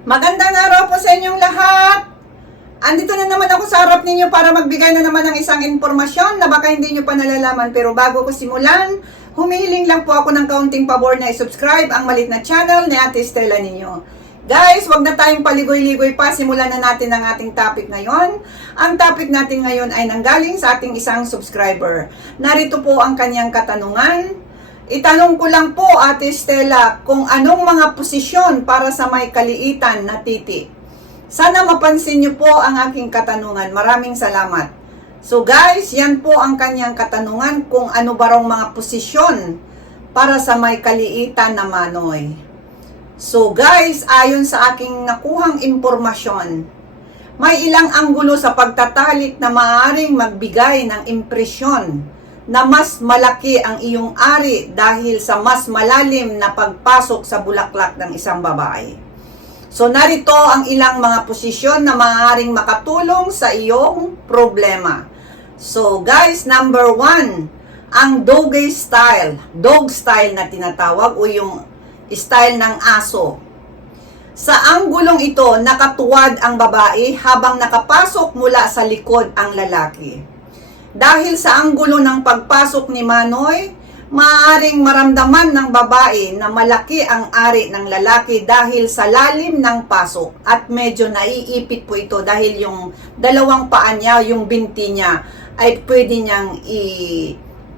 Magandang araw po sa inyong lahat. Andito na naman ako sa harap ninyo para magbigay na naman ng isang impormasyon na baka hindi nyo pa nalalaman. Pero bago ko simulan, humihiling lang po ako ng kaunting pabor na i-subscribe ang malit na channel ni Ate Stella ninyo. Guys, wag na tayong paligoy-ligoy pa. Simulan na natin ang ating topic ngayon. Ang topic natin ngayon ay nanggaling sa ating isang subscriber. Narito po ang kanyang katanungan. Itanong ko lang po, Ate Stella, kung anong mga posisyon para sa may kaliitan na titi. Sana mapansin niyo po ang aking katanungan. Maraming salamat. So guys, yan po ang kanyang katanungan kung ano ba raw mga posisyon para sa may kaliitan na manoy. So guys, ayon sa aking nakuhang impormasyon, may ilang anggulo sa pagtatalik na maaaring magbigay ng impresyon na mas malaki ang iyong ari dahil sa mas malalim na pagpasok sa bulaklak ng isang babae. So narito ang ilang mga posisyon na maaaring makatulong sa iyong problema. So guys, number one, ang doggy style. Dog style na tinatawag o yung style ng aso. Sa anggulong ito, nakatuwad ang babae habang nakapasok mula sa likod ang lalaki. Dahil sa anggulo ng pagpasok ni Manoy, maaaring maramdaman ng babae na malaki ang ari ng lalaki dahil sa lalim ng pasok at medyo naiipit po ito dahil yung dalawang paa niya, yung binti niya ay pwede niyang i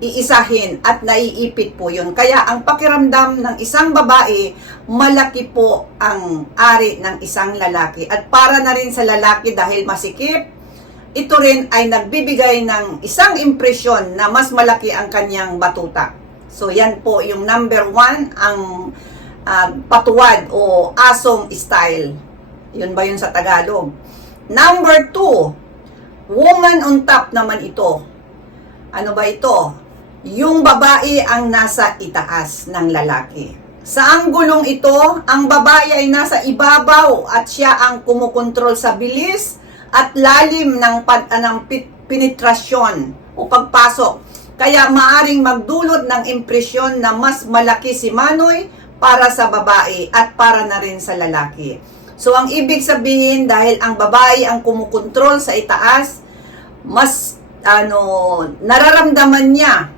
iisahin at naiipit po yun. Kaya ang pakiramdam ng isang babae, malaki po ang ari ng isang lalaki. At para na rin sa lalaki dahil masikip, ito rin ay nagbibigay ng isang impresyon na mas malaki ang kanyang batuta. So yan po yung number one, ang ah, patuwad o asong style. Yun ba yun sa Tagalog? Number two, woman on top naman ito. Ano ba ito? Yung babae ang nasa itaas ng lalaki. Sa anggulong ito, ang babae ay nasa ibabaw at siya ang kumukontrol sa bilis at lalim ng, pad, ah, ng penetrasyon o pagpasok. Kaya maaring magdulot ng impresyon na mas malaki si Manoy para sa babae at para na rin sa lalaki. So ang ibig sabihin dahil ang babae ang kumukontrol sa itaas, mas ano nararamdaman niya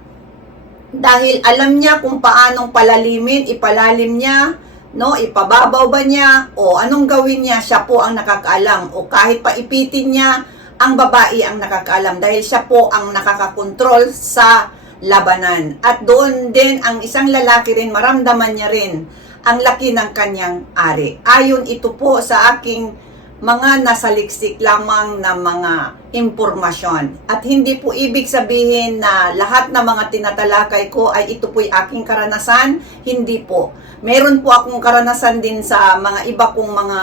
dahil alam niya kung paanong palalimin, ipalalim niya, no, ipababaw ba niya o anong gawin niya, siya po ang nakakaalam o kahit pa ipitin niya, ang babae ang nakakaalam dahil siya po ang nakakakontrol sa labanan. At doon din ang isang lalaki rin maramdaman niya rin ang laki ng kanyang ari. Ayon ito po sa aking mga nasaliksik lamang na mga impormasyon. At hindi po ibig sabihin na lahat ng mga tinatalakay ko ay ito po'y aking karanasan. Hindi po. Meron po akong karanasan din sa mga iba kong mga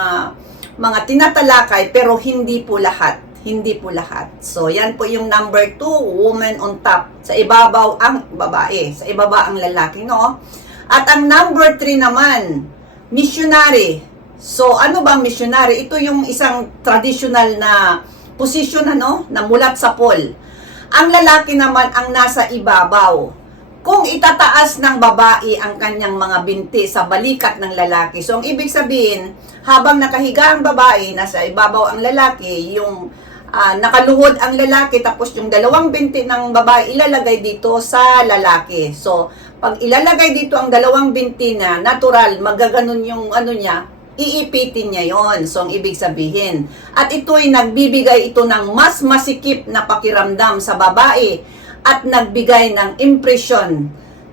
mga tinatalakay pero hindi po lahat. Hindi po lahat. So, yan po yung number two, woman on top. Sa ibabaw ang babae. Sa ibaba ang lalaki, no? At ang number three naman, missionary. So, ano ba ang missionary? Ito yung isang traditional na position, ano, na mulat sa pole. Ang lalaki naman ang nasa ibabaw. Kung itataas ng babae ang kanyang mga binti sa balikat ng lalaki. So, ang ibig sabihin, habang nakahiga ang babae, nasa ibabaw ang lalaki, yung ah, nakaluhod ang lalaki, tapos yung dalawang binti ng babae ilalagay dito sa lalaki. So, pag ilalagay dito ang dalawang binti na, natural, magaganon yung ano niya, iipitin niya yon So, ang ibig sabihin. At ito'y nagbibigay ito ng mas masikip na pakiramdam sa babae at nagbigay ng impresyon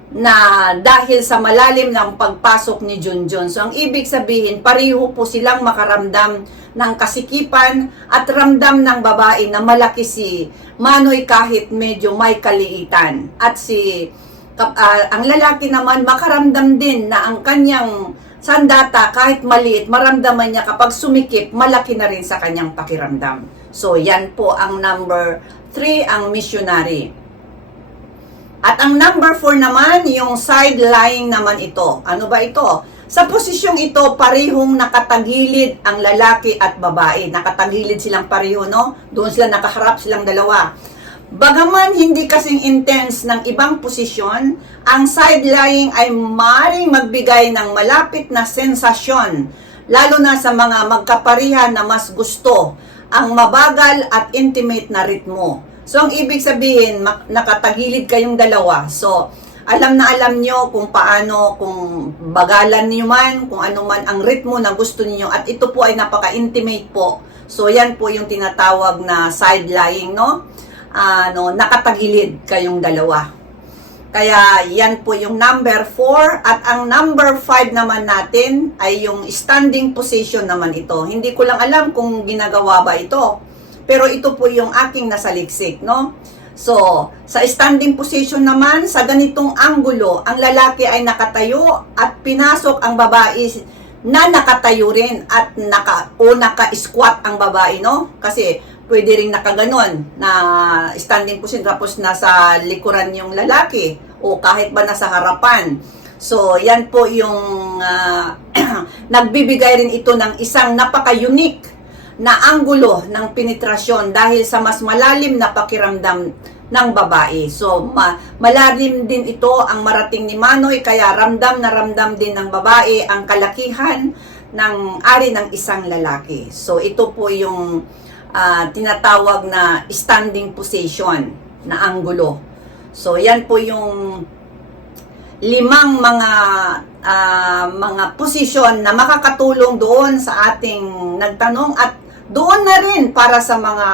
na dahil sa malalim ng pagpasok ni Junjun. So, ang ibig sabihin, pareho po silang makaramdam ng kasikipan at ramdam ng babae na malaki si Manoy kahit medyo may kaliitan. At si kap- ah, ang lalaki naman makaramdam din na ang kanyang sandata kahit maliit, maramdaman niya kapag sumikip, malaki na rin sa kanyang pakiramdam. So, yan po ang number 3, ang missionary. At ang number 4 naman, yung side lying naman ito. Ano ba ito? Sa posisyong ito, parehong nakatagilid ang lalaki at babae. Nakatagilid silang pareho, no? Doon sila nakaharap silang dalawa. Bagaman hindi kasing intense ng ibang posisyon, ang side lying ay maring magbigay ng malapit na sensasyon lalo na sa mga magkaparihan na mas gusto ang mabagal at intimate na ritmo. So, ang ibig sabihin, nakatagilid kayong dalawa. So, alam na alam nyo kung paano, kung bagalan niyo man, kung ano man ang ritmo na gusto niyo At ito po ay napaka-intimate po. So, yan po yung tinatawag na side lying, no? Ano, nakatagilid kayong dalawa. Kaya yan po yung number 4 at ang number 5 naman natin ay yung standing position naman ito. Hindi ko lang alam kung ginagawa ba ito. Pero ito po yung aking nasaliksik, no? So, sa standing position naman, sa ganitong anggulo, ang lalaki ay nakatayo at pinasok ang babae na nakatayo rin at naka, o naka-squat ang babae, no? Kasi pwede rin nakaganon na standing position tapos nasa likuran yung lalaki o kahit ba nasa harapan. So, yan po yung ah, nagbibigay rin ito ng isang napaka-unique na anggulo ng penetrasyon dahil sa mas malalim na pakiramdam ng babae. So, ma- malalim din ito ang marating ni Manoy, kaya ramdam na ramdam din ng babae ang kalakihan ng ari ng isang lalaki. So, ito po yung ah, tinatawag na standing position na anggulo. So, yan po yung limang mga ah, mga posisyon na makakatulong doon sa ating nagtanong at doon na rin para sa mga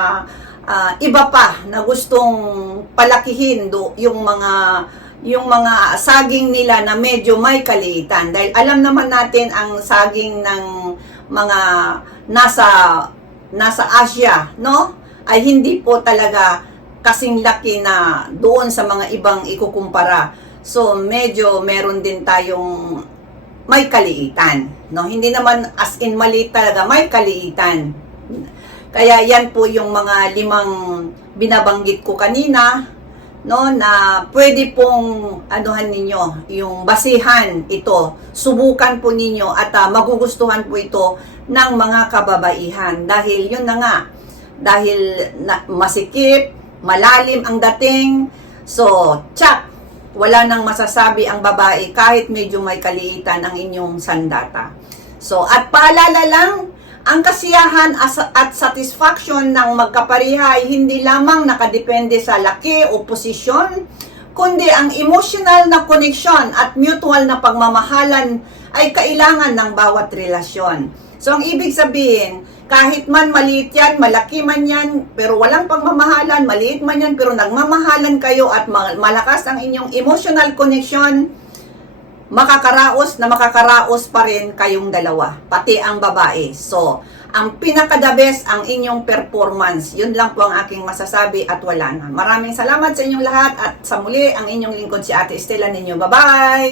ah, iba pa na gustong palakihin do yung mga yung mga saging nila na medyo may kaliitan dahil alam naman natin ang saging ng mga nasa nasa Asia no ay hindi po talaga kasing laki na doon sa mga ibang ikukumpara. So, medyo meron din tayong may kaliitan. No? Hindi naman as in maliit talaga, may kaliitan. Kaya yan po yung mga limang binabanggit ko kanina no na pwede pong anuhan ninyo yung basihan ito. Subukan po ninyo at ah, magugustuhan po ito ng mga kababaihan. Dahil yun na nga dahil na, masikip malalim ang dating. So tsak wala nang masasabi ang babae kahit medyo may kaliitan ang inyong sandata. So at paalala lang ang kasiyahan as- at satisfaction ng magkapariha ay hindi lamang nakadepende sa laki o posisyon, kundi ang emotional na connection at mutual na pagmamahalan ay kailangan ng bawat relasyon. So ang ibig sabihin, kahit man maliit yan, malaki man yan, pero walang pagmamahalan, maliit man yan, pero nagmamahalan kayo at ma- malakas ang inyong emotional connection, makakaraos na makakaraos pa rin kayong dalawa, pati ang babae. So, ang pinaka-the best ang inyong performance. Yun lang po ang aking masasabi at wala na. Maraming salamat sa inyong lahat at sa muli ang inyong lingkod si Ate Estela ninyo. Bye-bye!